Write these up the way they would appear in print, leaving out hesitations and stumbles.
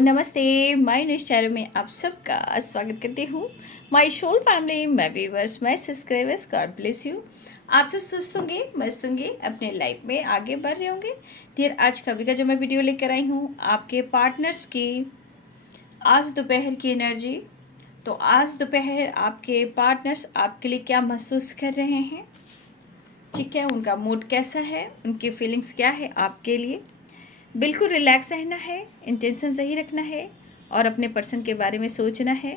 नमस्ते। My news channel में आप सबका स्वागत करती हूँ। My soul family, my viewers, my subscribers, God bless you. आप सब स्वस्थ होंगे, मस्त होंगे, अपने लाइफ में आगे बढ़ रहे होंगे। फिर आज कभी का जो मैं वीडियो लेकर आई हूँ आपके पार्टनर्स की आज दोपहर की एनर्जी। तो आज दोपहर आपके पार्टनर्स आपके लिए क्या महसूस कर रहे हैं, ठीक है, उनका मूड कैसा है, उनकी फीलिंग्स क्या है आपके लिए। बिल्कुल रिलैक्स रहना है, इंटेंशन सही रखना है और अपने पर्सन के बारे में सोचना है,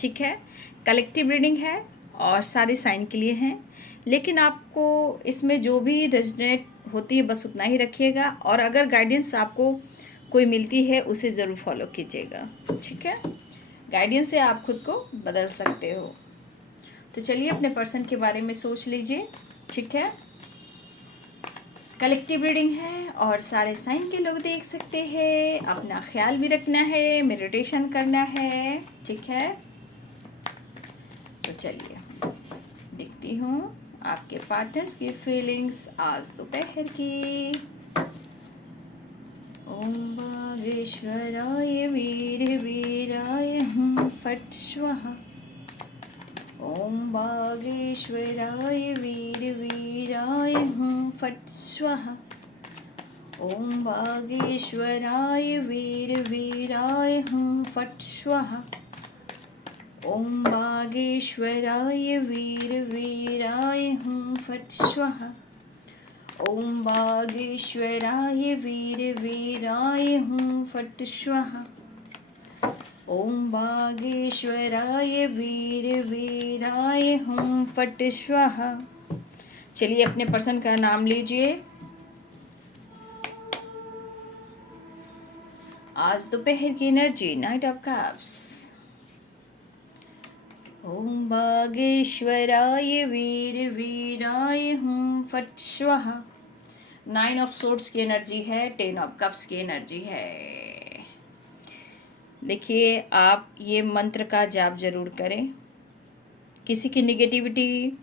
ठीक है। कलेक्टिव रीडिंग है और सारे साइन के लिए हैं, लेकिन आपको इसमें जो भी रेजोनेट होती है बस उतना ही रखिएगा और अगर गाइडेंस आपको कोई मिलती है उसे ज़रूर फॉलो कीजिएगा, ठीक है। गाइडेंस से आप खुद को बदल सकते हो। तो चलिए अपने पर्सन के बारे में सोच लीजिए, ठीक है। कलेक्टिव रीडिंग है और सारे साइन के लोग देख सकते हैं। अपना ख्याल भी रखना है, मेडिटेशन करना है, ठीक है। तो चलिए देखती हूँ आपके पार्टनर्स की फीलिंग्स आज दोपहर की। ओम बागेश्वराय वीर वीराय फट स्वाहा। ओम बागेश्वराय वीर वीराय फट स्वाहा। ओम बागेश्वराय वीर वीराय फट स्वाहा। ओम बागेश्वराय वीर वीराय फट स्वाहा। ओम बागेश्वराय वीर वीराय फट स्वाहा। ओम बागेश्वराय वीर वीराय फट स्वाहा। चलिए अपने पर्सन का नाम लीजिए। आज दोपहर की एनर्जी, नाइट ऑफ कप्स। ओम बागेश्वराय वीर वीराय फट स्वाहा। 9 ऑफ सोर्ड्स की एनर्जी है, 10 ऑफ कप्स की एनर्जी है। देखिए आप ये मंत्र का जाप जरूर करें। किसी की निगेटिविटी,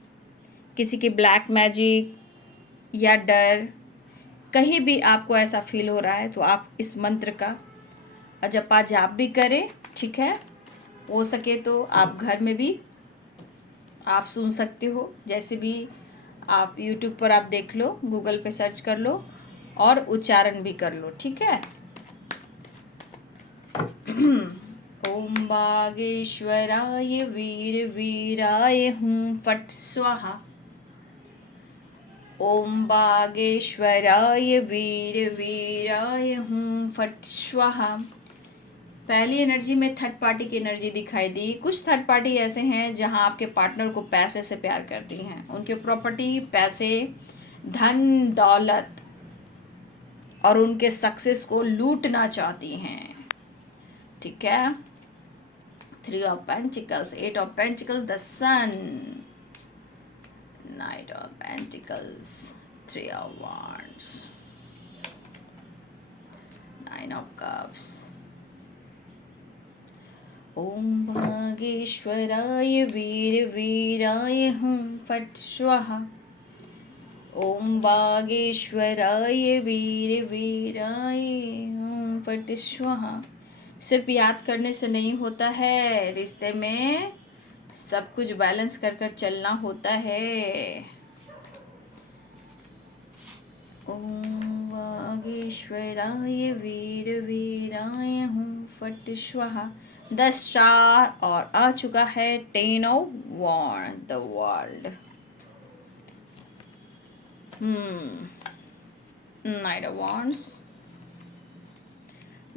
किसी की ब्लैक मैजिक या डर, कहीं भी आपको ऐसा फील हो रहा है तो आप इस मंत्र का जपा जाप भी करें, ठीक है। हो सके तो आप घर में भी आप सुन सकते हो, जैसे भी आप यूट्यूब पर आप देख लो, गूगल पे सर्च कर लो और उच्चारण भी कर लो, ठीक है। ओम बागेश्वराय वीर वीराय फट स्वाहा। ओम बागेश्वराय वीर वीराय फट स्वाहा। पहली एनर्जी में थर्ड पार्टी की एनर्जी दिखाई दी। कुछ थर्ड पार्टी ऐसे हैं जहां आपके पार्टनर को पैसे से प्यार करती हैं, उनके प्रॉपर्टी, पैसे, धन दौलत और उनके सक्सेस को लूटना चाहती हैं, ठीक है। 3 of pentacles, 8 of pentacles, the sun, knight of pentacles, 3 of wands, 9 of cups. ओम बागेश्वराय वीर वीराय फट स्वाहा। ओम बागेश्वराय वीर वीराय फट स्वाहा। सिर्फ याद करने से नहीं होता है, रिश्ते में सब कुछ बैलेंस कर कर चलना होता है। ओम बागेश्वराय वीर वीराय फट स्वाहा। 10 स्टार और आ चुका है 10 of wand, the world. Knight of wands,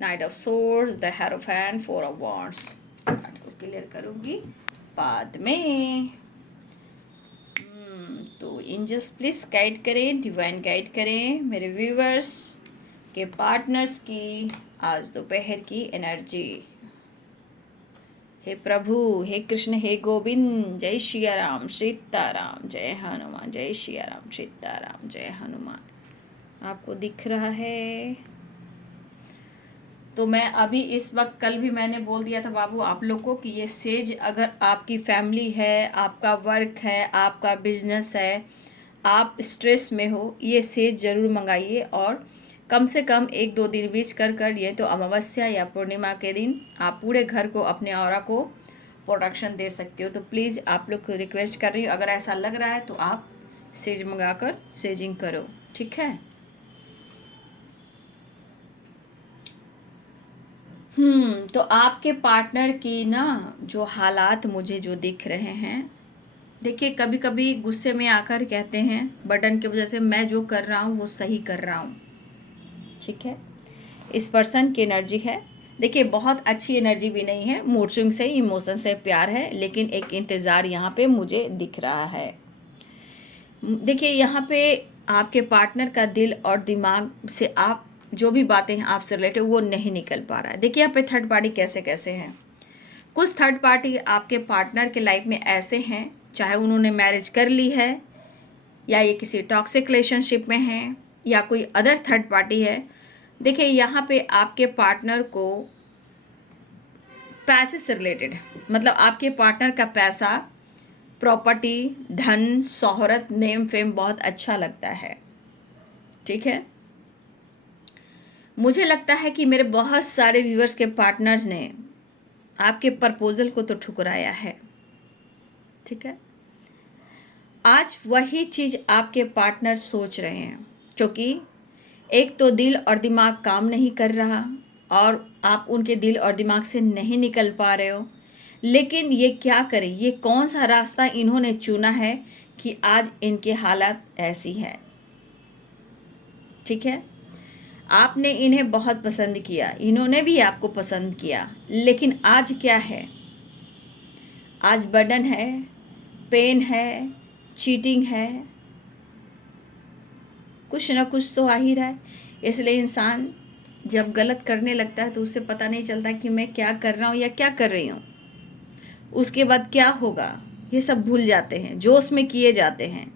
knight of swords, the hierophant, 4 of wands. को क्लियर करूंगी बाद में। तो एंजल्स प्लीज गाइड करें, डिवाइन गाइड करें मेरे व्यूवर्स के पार्टनर्स की आज दोपहर की एनर्जी। हे प्रभु, हे कृष्ण, हे गोविंद, जय सिया राम सीताराम, जय हनुमान, जय सिया राम सीताराम, जय हनुमान। आपको दिख रहा है तो मैं अभी इस वक्त, कल भी मैंने बोल दिया था बाबू आप लोग को कि ये सेज अगर आपकी फैमिली है, आपका वर्क है, आपका बिजनेस है, आप स्ट्रेस में हो, ये सेज ज़रूर मंगाइए और कम से कम 1-2 दिन बीच कर ये तो अमावस्या या पूर्णिमा के दिन आप पूरे घर को, अपने ऑरा को प्रोटेक्शन दे सकते हो। तो प्लीज़ आप लोग को रिक्वेस्ट कर रही हूँ, अगर ऐसा लग रहा है तो आप सेज मंगाकर सेजिंग करो, ठीक है। तो आपके पार्टनर की ना जो हालात मुझे जो दिख रहे हैं, देखिए कभी कभी गुस्से में आकर कहते हैं बर्डन की वजह से मैं जो कर रहा हूँ वो सही कर रहा हूँ, ठीक है। इस पर्सन की एनर्जी है, देखिए बहुत अच्छी एनर्जी भी नहीं है, मूड स्विंग से, इमोशन से प्यार है, लेकिन एक इंतज़ार यहाँ पे मुझे दिख रहा है। देखिए यहाँ पे आपके पार्टनर का दिल और दिमाग से आप जो भी बातें हैं आपसे रिलेटेड वो नहीं निकल पा रहा है। देखिए यहाँ पे थर्ड पार्टी कैसे कैसे हैं। कुछ थर्ड पार्टी आपके पार्टनर के लाइफ में ऐसे हैं, चाहे उन्होंने मैरिज कर ली है या ये किसी टॉक्सिक रिलेशनशिप में हैं या कोई अदर थर्ड पार्टी है। देखिए यहाँ पे आपके पार्टनर को पैसे से रिलेटेड है, मतलब आपके पार्टनर का पैसा, प्रॉपर्टी, धन, शोहरत, नेम फेम बहुत अच्छा लगता है, ठीक है। मुझे लगता है कि मेरे बहुत सारे व्यूअर्स के पार्टनर्स ने आपके प्रपोजल को तो ठुकराया है, ठीक है। आज वही चीज़ आपके पार्टनर सोच रहे हैं, क्योंकि एक तो दिल और दिमाग काम नहीं कर रहा और आप उनके दिल और दिमाग से नहीं निकल पा रहे हो। लेकिन ये क्या करें, ये कौन सा रास्ता इन्होंने चुना है कि आज इनके हालात ऐसी है, ठीक है। आपने इन्हें बहुत पसंद किया, इन्होंने भी आपको पसंद किया, लेकिन आज क्या है, आज बर्डन है, पेन है, चीटिंग है, कुछ ना कुछ तो आ ही रहा है। इसलिए इंसान जब गलत करने लगता है तो उसे पता नहीं चलता कि मैं क्या कर रहा हूँ या क्या कर रही हूँ, उसके बाद क्या होगा ये सब भूल जाते हैं, जोश में किए जाते हैं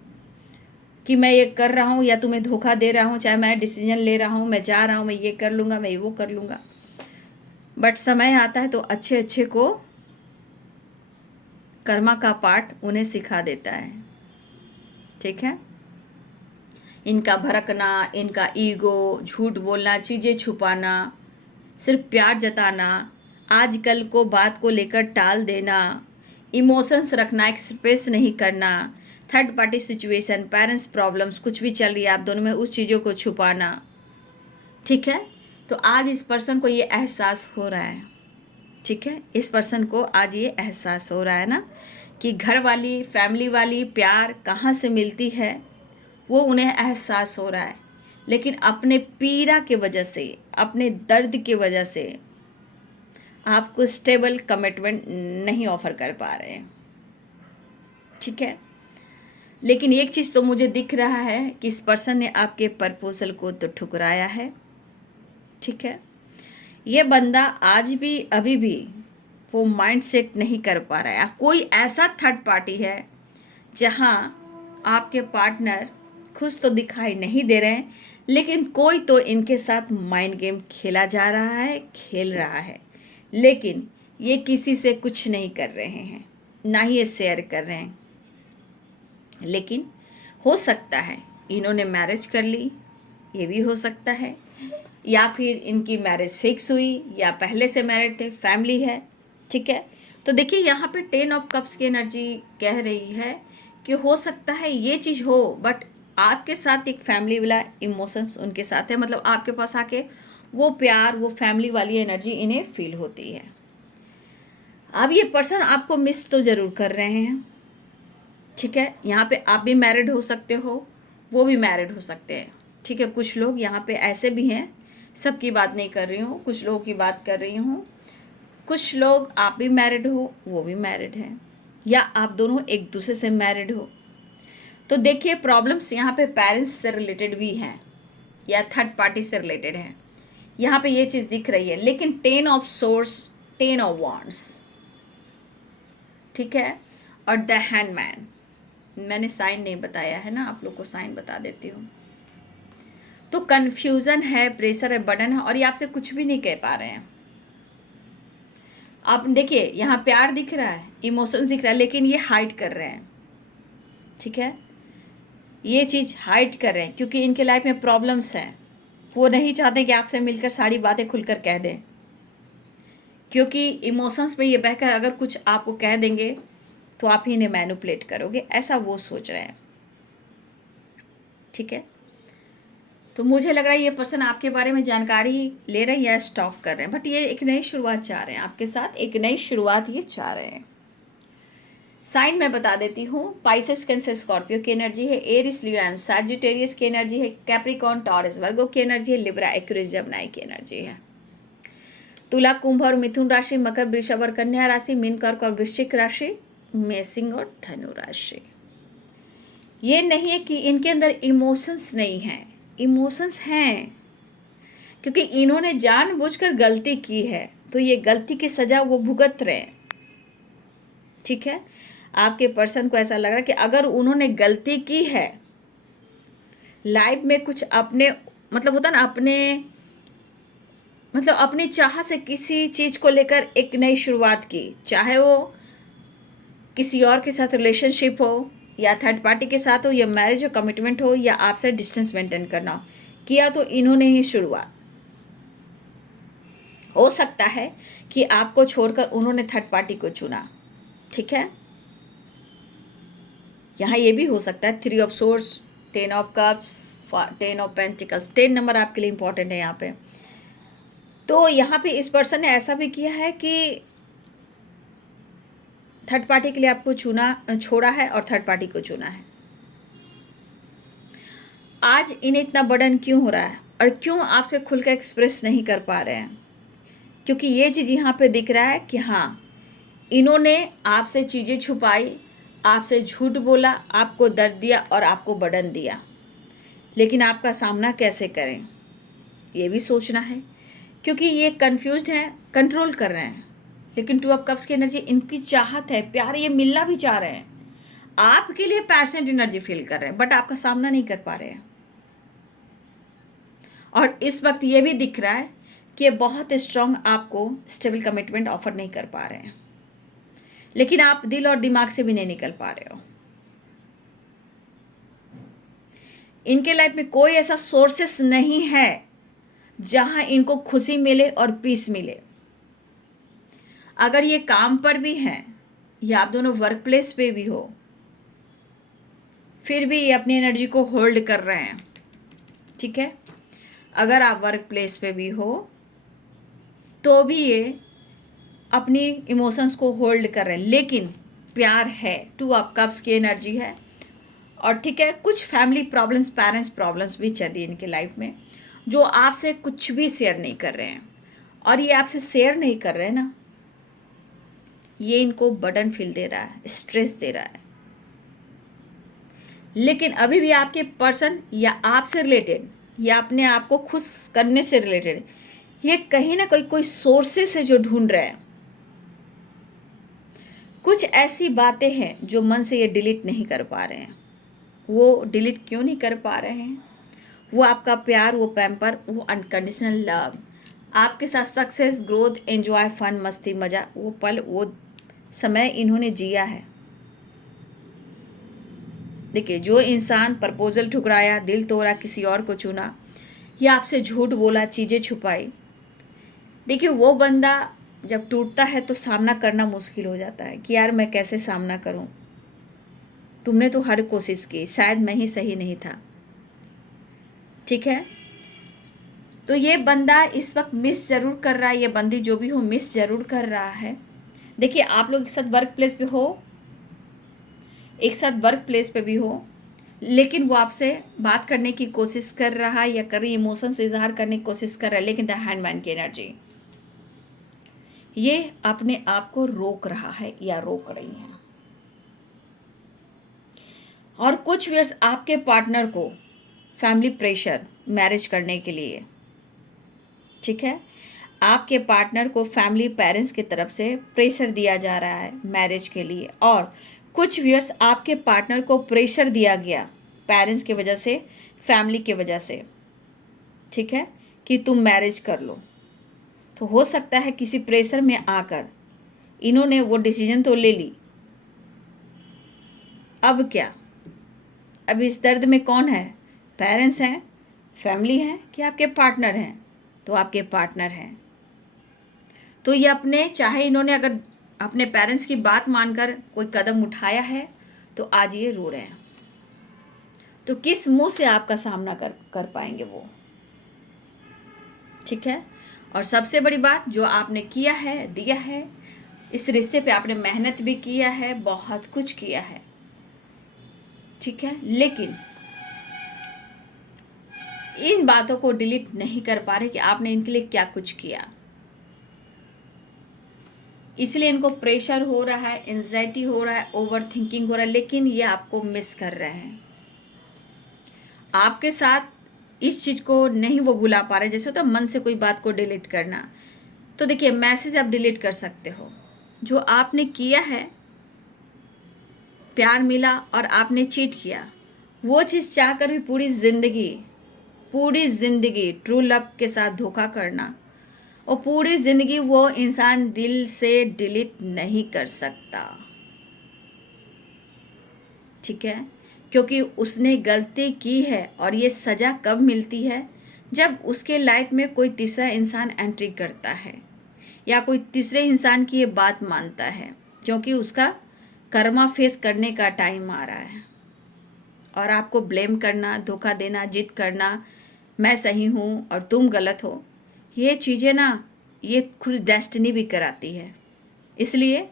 कि मैं ये कर रहा हूँ या तुम्हें धोखा दे रहा हूँ, चाहे मैं डिसीजन ले रहा हूँ, मैं जा रहा हूँ, मैं ये कर लूँगा, मैं वो कर लूँगा। बट समय आता है तो अच्छे अच्छे को कर्मा का पाठ उन्हें सिखा देता है, ठीक है। इनका भड़कना, इनका ईगो, झूठ बोलना, चीज़ें छुपाना, सिर्फ प्यार जताना, आजकल को बात को लेकर टाल देना, इमोशंस रखना, एक्सप्रेस नहीं करना, third party situation, parents problems, कुछ भी चल रही है आप दोनों में, उस चीज़ों को छुपाना, ठीक है। तो आज इस पर्सन को ये एहसास हो रहा है, ठीक है। इस पर्सन को आज ये एहसास हो रहा है ना कि घर वाली, फैमिली वाली प्यार कहाँ से मिलती है, वो उन्हें एहसास हो रहा है। लेकिन अपने पीड़ा के वजह से, अपने दर्द की वजह से आपको स्टेबल कमिटमेंट नहीं ऑफर कर पा रहे हैं, ठीक है। लेकिन एक चीज़ तो मुझे दिख रहा है कि इस पर्सन ने आपके प्रपोजल को तो ठुकराया है, ठीक है। ये बंदा आज भी, अभी भी वो माइंड सेट नहीं कर पा रहा है। कोई ऐसा थर्ड पार्टी है जहाँ आपके पार्टनर खुश तो दिखाई नहीं दे रहे हैं, लेकिन कोई तो इनके साथ माइंड गेम खेला जा रहा है, खेल रहा है, लेकिन ये किसी से कुछ नहीं कर रहे हैं, ना ही ये शेयर कर रहे हैं। लेकिन हो सकता है इन्होंने मैरिज कर ली, ये भी हो सकता है, या फिर इनकी मैरिज फिक्स हुई, या पहले से मैरिड थे, फैमिली है, ठीक है। तो देखिए यहाँ पे 10 ऑफ कप्स की एनर्जी कह रही है कि हो सकता है ये चीज़ हो, बट आपके साथ एक फैमिली वाला इमोशंस उनके साथ है, मतलब आपके पास आके वो प्यार, वो फैमिली वाली एनर्जी इन्हें फील होती है। अब ये पर्सन आपको मिस तो ज़रूर कर रहे हैं, ठीक है। यहाँ पे आप भी मैरिड हो सकते हो, वो भी मैरिड हो सकते हैं, ठीक है। कुछ लोग यहाँ पे ऐसे भी हैं, सबकी बात नहीं कर रही हूँ, कुछ लोगों की बात कर रही हूँ। कुछ लोग आप भी मैरिड हो, वो भी मैरिड हैं, या आप दोनों एक दूसरे से मैरिड हो। तो देखिए प्रॉब्लम्स यहाँ पे पेरेंट्स से रिलेटेड भी हैं या थर्ड पार्टी से रिलेटेड हैं, यहाँ पे ये चीज़ दिख रही है। लेकिन 10 ऑफ सोर्स, 10 ऑफ वांड्स, ठीक है, और द हैंडमैन, मैंने साइन नहीं बताया है ना, आप लोग को साइन बता देती हूँ। तो कन्फ्यूज़न है, प्रेशर है, बर्डन है, और ये आपसे कुछ भी नहीं कह पा रहे हैं। आप देखिए यहाँ प्यार दिख रहा है, इमोशंस दिख रहा है, लेकिन ये हाइड कर रहे हैं, ठीक है। ये चीज़ हाइड कर रहे हैं क्योंकि इनके लाइफ में प्रॉब्लम्स हैं, वो नहीं चाहते कि आपसे मिलकर सारी बातें खुलकर कह दें, क्योंकि इमोशंस में ये बहकर अगर कुछ आपको कह देंगे तो आप ही इन्हें मैनिपुलेट करोगे, ऐसा वो सोच रहे हैं। ठीक है, तो मुझे लग रहा है ये पर्सन आपके बारे में जानकारी ले रहे हैं या स्टॉक कर रहे हैं, बट ये एक नई शुरुआत चाह रहे हैं आपके साथ, एक नई शुरुआत ये चाह रहे हैं। साइन मैं बता देती हूँ, पाइसेस, कैंसर, स्कॉर्पियो की एनर्जी है, एरिस, लियो, सैजिटेरियस की एनर्जी है, कैप्रिकॉर्न, टॉरस, वर्गो की एनर्जी है, लिब्रा, एक्वेरियस, जेमिनी की एनर्जी है। तुला, कुंभ और मिथुन राशि, मकर, वृषभ और कन्या राशि, मीन, कर्क और वृश्चिक राशि, मेषिंग और धनु राशि। ये नहीं है कि इनके अंदर इमोशंस नहीं हैं, इमोशंस हैं, क्योंकि इन्होंने जानबूझकर गलती की है, तो ये गलती की सजा वो भुगत रहे हैं। ठीक है, आपके पर्सन को ऐसा लग रहा है कि अगर उन्होंने गलती की है लाइफ में, कुछ अपने मतलब होता ना, अपने मतलब अपनी चाह से किसी चीज़ को लेकर एक नई शुरुआत की, चाहे वो किसी और के साथ रिलेशनशिप हो या थर्ड पार्टी के साथ हो या मैरिज हो, कमिटमेंट हो या आपसे डिस्टेंस मेंटेन करना हो, किया तो इन्होंने ही शुरुआत। हो सकता है कि आपको छोड़कर उन्होंने थर्ड पार्टी को चुना। ठीक है, यहाँ ये भी हो सकता है 3 of source, 10 of cups, 10 of pentacles, 10 number आपके लिए इंपॉर्टेंट है यहाँ पे। तो यहाँ पे इस पर्सन ने ऐसा भी किया है कि थर्ड पार्टी के लिए आपको छोड़ा है और थर्ड पार्टी को चुना है। आज इन्हें इतना बर्डन क्यों हो रहा है और क्यों आपसे खुलकर एक्सप्रेस नहीं कर पा रहे हैं? क्योंकि ये चीज़ यहाँ पे दिख रहा है कि हाँ, इन्होंने आपसे चीज़ें छुपाई, आपसे झूठ बोला, आपको दर्द दिया और आपको बर्डन दिया, लेकिन आपका सामना कैसे करें ये भी सोचना है, क्योंकि ये कंफ्यूज्ड हैं, कंट्रोल कर रहे हैं। लेकिन 2 ऑफ कप्स की एनर्जी, इनकी चाहत है, प्यार, ये मिलना भी चाह रहे हैं, आपके लिए पैशनेट एनर्जी फील कर रहे हैं, बट आपका सामना नहीं कर पा रहे हैं। और इस वक्त ये भी दिख रहा है कि बहुत स्ट्रांग आपको स्टेबल कमिटमेंट ऑफर नहीं कर पा रहे हैं, लेकिन आप दिल और दिमाग से भी नहीं निकल पा रहे हो। इनके लाइफ में कोई ऐसा सोर्सेस नहीं है जहां इनको खुशी मिले और पीस मिले। अगर ये काम पर भी हैं या आप दोनों वर्क प्लेस पे भी हो, फिर भी ये अपनी एनर्जी को होल्ड कर रहे हैं। ठीक है, अगर आप वर्क प्लेस पे भी हो तो भी ये अपनी इमोशंस को होल्ड कर रहे हैं, लेकिन प्यार है। 2 ऑफ कप्स की एनर्जी है। और ठीक है, कुछ फैमिली प्रॉब्लम्स, पेरेंट्स प्रॉब्लम्स भी चल रही है इनके लाइफ में, जो आपसे कुछ भी शेयर नहीं कर रहे हैं। और ये आपसे शेयर नहीं कर रहे हैं ना, ये इनको बर्डन फील दे रहा है, स्ट्रेस दे रहा है। लेकिन अभी भी आपके पर्सन या आपसे रिलेटेड या अपने आप को खुश करने से रिलेटेड, ये कहीं ना कहीं कोई सोर्सेस है जो ढूंढ रहे हैं। कुछ ऐसी बातें हैं जो मन से ये डिलीट नहीं कर पा रहे हैं। वो डिलीट क्यों नहीं कर पा रहे हैं? वो आपका प्यार, वो पैम्पर, वो अनकंडीशनल लव, आपके साथ सक्सेस, ग्रोथ, एंजॉय, फन, मस्ती, मज़ा, वो पल, वो समय इन्होंने जिया है। देखिए, जो इंसान प्रपोजल ठुकराया, दिल तोड़ा, किसी और को चुना या आपसे झूठ बोला, चीज़ें छुपाई, देखिए वो बंदा जब टूटता है तो सामना करना मुश्किल हो जाता है कि यार मैं कैसे सामना करूं, तुमने तो हर कोशिश की, शायद मैं ही सही नहीं था। ठीक है, तो ये बंदा इस वक्त मिस ज़रूर कर रहा है, ये बंदी जो भी हो मिस ज़रूर कर रहा है। देखिए, आप लोग एक साथ वर्क प्लेस पे हो, एक साथ वर्क प्लेस पे भी हो, लेकिन वो आपसे बात करने की कोशिश कर रहा है या करी इमोशंस इजहार करने की कोशिश कर रहा है, लेकिन द हैंडमैन की एनर्जी ये अपने आप को रोक रहा है या रोक रही है। और कुछ व्यर्स आपके पार्टनर को फैमिली प्रेशर मैरिज करने के लिए, ठीक है, आपके पार्टनर को फैमिली पेरेंट्स की तरफ से प्रेशर दिया जा रहा है मैरिज के लिए। और कुछ व्यूअर्स आपके पार्टनर को प्रेशर दिया गया पेरेंट्स की वजह से, फैमिली की वजह से, ठीक है, कि तुम मैरिज कर लो। तो हो सकता है किसी प्रेशर में आकर इन्होंने वो डिसीजन तो ले ली। अब क्या? अब इस दर्द में कौन है? पेरेंट्स हैं, फैमिली है कि आपके पार्टनर हैं? तो आपके पार्टनर हैं। तो ये अपने, चाहे इन्होंने अगर अपने पेरेंट्स की बात मानकर कोई कदम उठाया है तो आज ये रो रहे हैं। तो किस मुंह से आपका सामना कर पाएंगे वो? ठीक है। और सबसे बड़ी बात, जो आपने किया है, दिया है, इस रिश्ते पे आपने मेहनत भी किया है, बहुत कुछ किया है, ठीक है, लेकिन इन बातों को डिलीट नहीं कर पा रहे कि आपने इनके लिए क्या कुछ किया। इसलिए इनको प्रेशर हो रहा है, एंजाइटी हो रहा है, ओवर थिंकिंग हो रहा है, लेकिन ये आपको मिस कर रहे हैं। आपके साथ इस चीज़ को नहीं वो भुला पा रहे। जैसे होता है मन से कोई बात को डिलीट करना, तो देखिए मैसेज आप डिलीट कर सकते हो। जो आपने किया है, प्यार मिला और आपने चीट किया, वो चीज़ चाहकर भी पूरी ज़िंदगी ट्रू लव के साथ धोखा करना, और पूरी ज़िंदगी वो इंसान दिल से डिलीट नहीं कर सकता, ठीक है, क्योंकि उसने गलती की है। और ये सज़ा कब मिलती है? जब उसके लाइफ में कोई तीसरा इंसान एंट्री करता है या कोई तीसरे इंसान की ये बात मानता है, क्योंकि उसका कर्मा फेस करने का टाइम आ रहा है। और आपको ब्लेम करना, धोखा देना, जिद करना, मैं सही हूँ और तुम गलत हो, ये चीज़ें ना, ये खुद डेस्टिनी भी कराती है। इसलिए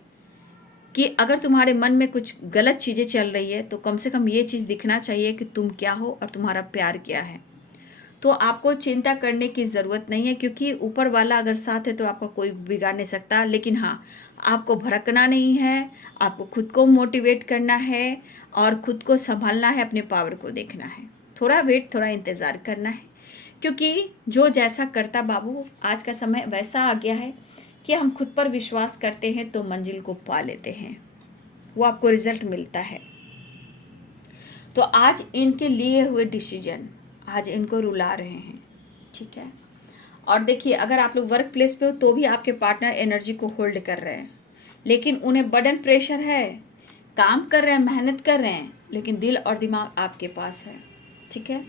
कि अगर तुम्हारे मन में कुछ गलत चीज़ें चल रही है तो कम से कम ये चीज़ दिखना चाहिए कि तुम क्या हो और तुम्हारा प्यार क्या है। तो आपको चिंता करने की ज़रूरत नहीं है, क्योंकि ऊपर वाला अगर साथ है तो आपका कोई बिगाड़ नहीं सकता। लेकिन हाँ, आपको भड़कना नहीं है, आपको खुद को मोटिवेट करना है और खुद को संभालना है, अपने पावर को देखना है। थोड़ा वेट, थोड़ा इंतज़ार करना है, क्योंकि जो जैसा करता बाबू, आज का समय वैसा आ गया है कि हम खुद पर विश्वास करते हैं तो मंजिल को पा लेते हैं, वो आपको रिजल्ट मिलता है। तो आज इनके लिए हुए डिसीजन आज इनको रुला रहे हैं, ठीक है। और देखिए, अगर आप लोग वर्क प्लेस पे हो तो भी आपके पार्टनर एनर्जी को होल्ड कर रहे हैं, लेकिन उन्हें बर्डन प्रेशर है, काम कर रहे हैं, मेहनत कर रहे हैं, लेकिन दिल और दिमाग आपके पास है, ठीक है।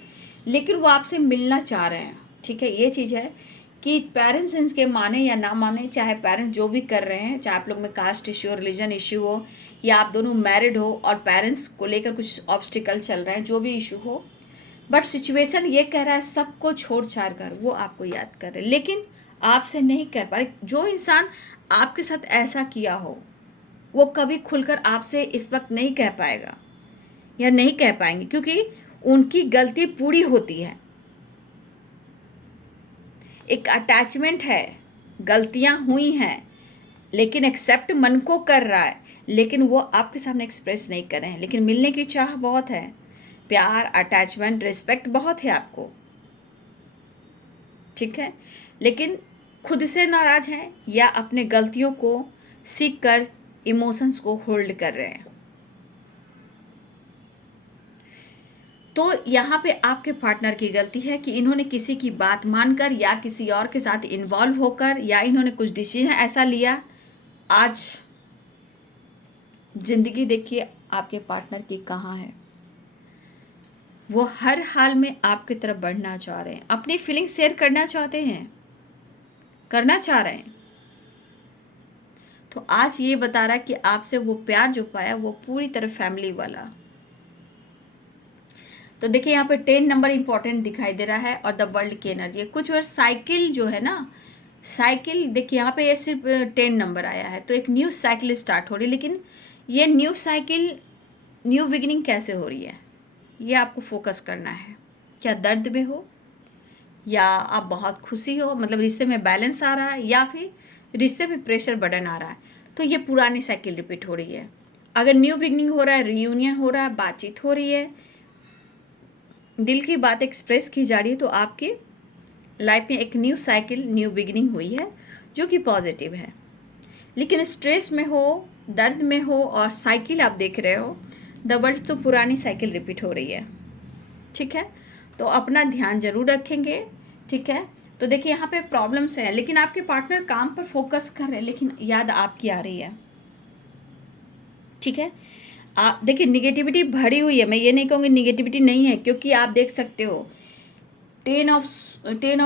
लेकिन वो आपसे मिलना चाह रहे हैं, ठीक है। ये चीज़ है कि पेरेंट्स इनके माने या ना माने, चाहे पेरेंट्स जो भी कर रहे हैं, चाहे आप लोग में कास्ट इश्यू, रिलीजन इश्यू हो, या आप दोनों मैरिड हो और पेरेंट्स को लेकर कुछ ऑब्स्टिकल चल रहे हैं, जो भी इशू हो, बट सिचुएशन ये कह रहा है सबको छोड़ छाड़ कर वो आपको याद कर रहे, लेकिन आपसे नहीं कर पा रहे। जो इंसान आपके साथ ऐसा किया हो, वो कभी खुलकर आपसे इस वक्त नहीं कह पाएगा या नहीं कह पाएंगे, क्योंकि उनकी गलती पूरी होती है। एक अटैचमेंट है, गलतियां हुई हैं, लेकिन एक्सेप्ट मन को कर रहा है, लेकिन वो आपके सामने एक्सप्रेस नहीं कर रहे हैं। लेकिन मिलने की चाह बहुत है, प्यार, अटैचमेंट, रिस्पेक्ट बहुत है आपको, ठीक है। लेकिन खुद से नाराज हैं या अपने गलतियों को सीख कर इमोशंस को होल्ड कर रहे हैं। तो यहाँ पे आपके पार्टनर की गलती है कि इन्होंने किसी की बात मानकर या किसी और के साथ इन्वॉल्व होकर, या इन्होंने कुछ डिसीजन ऐसा लिया। आज जिंदगी देखिए आपके पार्टनर की कहाँ है। वो हर हाल में आपकी तरफ बढ़ना चाह रहे हैं, अपनी फीलिंग शेयर करना चाहते हैं, करना चाह रहे हैं। तो आज ये बता रहा है कि आपसे वो प्यार जो पाया वो पूरी तरह फैमिली वाला। तो देखिए यहाँ पे 10 नंबर इंपॉर्टेंट दिखाई दे रहा है और द वर्ल्ड की एनर्जी। कुछ वर्ष साइकिल जो है ना, साइकिल देखिए यहाँ पे ये सिर्फ 10 नंबर आया है, तो एक न्यू साइकिल स्टार्ट हो रही है। लेकिन ये न्यू साइकिल, न्यू बिगिनिंग कैसे हो रही है, ये आपको फोकस करना है। क्या दर्द में हो या आप बहुत खुशी हो, मतलब रिश्ते में बैलेंस आ रहा है, या फिर रिश्ते में प्रेशर बर्डन आ रहा है, तो ये पुरानी साइकिल रिपीट हो रही है। अगर न्यू बिगनिंग हो रहा है, रीयूनियन हो रहा है, बातचीत हो रही है, दिल की बात एक्सप्रेस की जा रही है, तो आपकी लाइफ में एक न्यू साइकिल, न्यू बिगिनिंग हुई है जो कि पॉजिटिव है। लेकिन स्ट्रेस में हो, दर्द में हो और साइकिल आप देख रहे हो द वर्ल्ड, तो पुरानी साइकिल रिपीट हो रही है, ठीक है। तो अपना ध्यान जरूर रखेंगे, ठीक है। तो देखिए यहाँ पे प्रॉब्लम्स हैं, लेकिन आपके पार्टनर काम पर फोकस कर रहे हैं, लेकिन याद आपकी आ रही है, ठीक है। आप देखिए निगेटिविटी भरी हुई है, मैं ये नहीं कहूँगी निगेटिविटी नहीं है, क्योंकि आप देख सकते हो ten of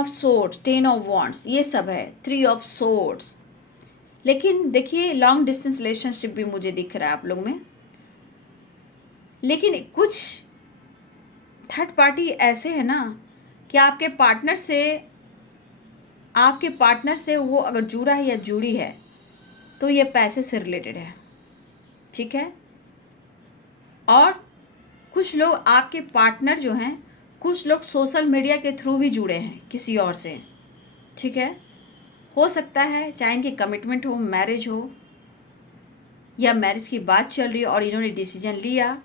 swords, ten of wands, ये सब है, 3 ऑफ सोर्ड्स। लेकिन देखिए लॉन्ग डिस्टेंस रिलेशनशिप भी मुझे दिख रहा है आप लोग में, लेकिन कुछ थर्ड पार्टी ऐसे है ना कि आपके पार्टनर से वो अगर जुड़ा है या जुड़ी है तो ये पैसे से रिलेटेड है, ठीक है। और कुछ लोग आपके पार्टनर जो हैं, कुछ लोग सोशल मीडिया के थ्रू भी जुड़े हैं किसी और से, ठीक है। हो सकता है चाहेंगे कमिटमेंट हो, मैरिज हो, या मैरिज की बात चल रही है और इन्होंने डिसीजन लिया।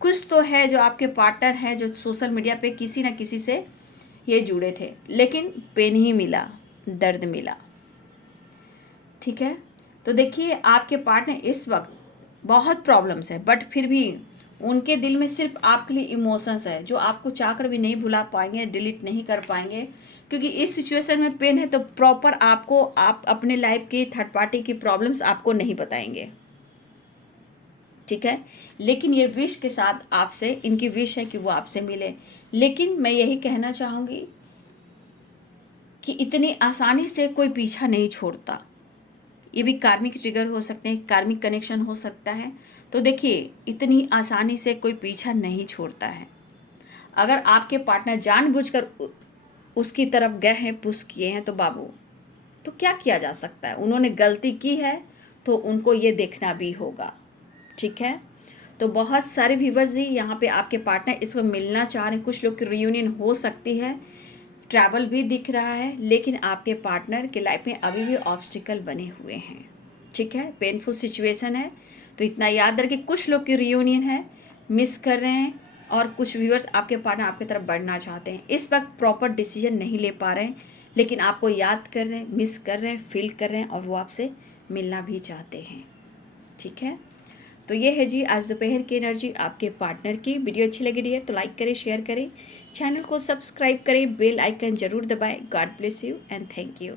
कुछ तो है जो आपके पार्टनर हैं जो सोशल मीडिया पे किसी ना किसी से ये जुड़े थे, लेकिन पेन ही मिला, दर्द मिला, ठीक है। तो देखिए आपके पार्टनर इस वक्त बहुत प्रॉब्लम्स है, बट फिर भी उनके दिल में सिर्फ आपके लिए इमोशंस है जो आपको चाहकर भी नहीं भुला पाएंगे, डिलीट नहीं कर पाएंगे, क्योंकि इस सिचुएशन में पेन है तो प्रॉपर आप अपने लाइफ की थर्ड पार्टी की प्रॉब्लम्स आपको नहीं बताएंगे, ठीक है। लेकिन ये विश के साथ आपसे, इनकी विश है कि वो आपसे मिले। लेकिन मैं यही कहना चाहूँगी कि इतनी आसानी से कोई पीछा नहीं छोड़ता। ये भी कार्मिक ट्रिगर हो सकते हैं, कार्मिक कनेक्शन हो सकता है। तो देखिए इतनी आसानी से कोई पीछा नहीं छोड़ता है। अगर आपके पार्टनर जानबूझकर उसकी तरफ गए हैं, पुश किए हैं, तो बाबू तो क्या किया जा सकता है, उन्होंने गलती की है तो उनको ये देखना भी होगा, ठीक है। तो बहुत सारे व्यूवर्स जी यहाँ पे आपके पार्टनर इसको मिलना चाह रहे हैं, कुछ लोग की रियूनियन हो सकती है, ट्रैवल भी दिख रहा है, लेकिन आपके पार्टनर के लाइफ में अभी भी ऑब्स्टिकल बने हुए हैं, ठीक है। पेनफुल सिचुएशन है। तो इतना याद रखिए कुछ लोग की रियूनियन है, मिस कर रहे हैं, और कुछ व्यूअर्स आपके पार्टनर आपकी तरफ बढ़ना चाहते हैं, इस वक्त प्रॉपर डिसीजन नहीं ले पा रहे हैं, लेकिन आपको याद कर रहे हैं, मिस कर रहे हैं, फील कर रहे हैं, और वो आपसे मिलना भी चाहते हैं, ठीक है। तो ये है जी आज दोपहर की एनर्जी आपके पार्टनर की। वीडियो अच्छी लगी डियर तो लाइक करें, शेयर करें, चैनल को सब्सक्राइब करें, बेल आइकन जरूर दबाएं। God bless you and thank you.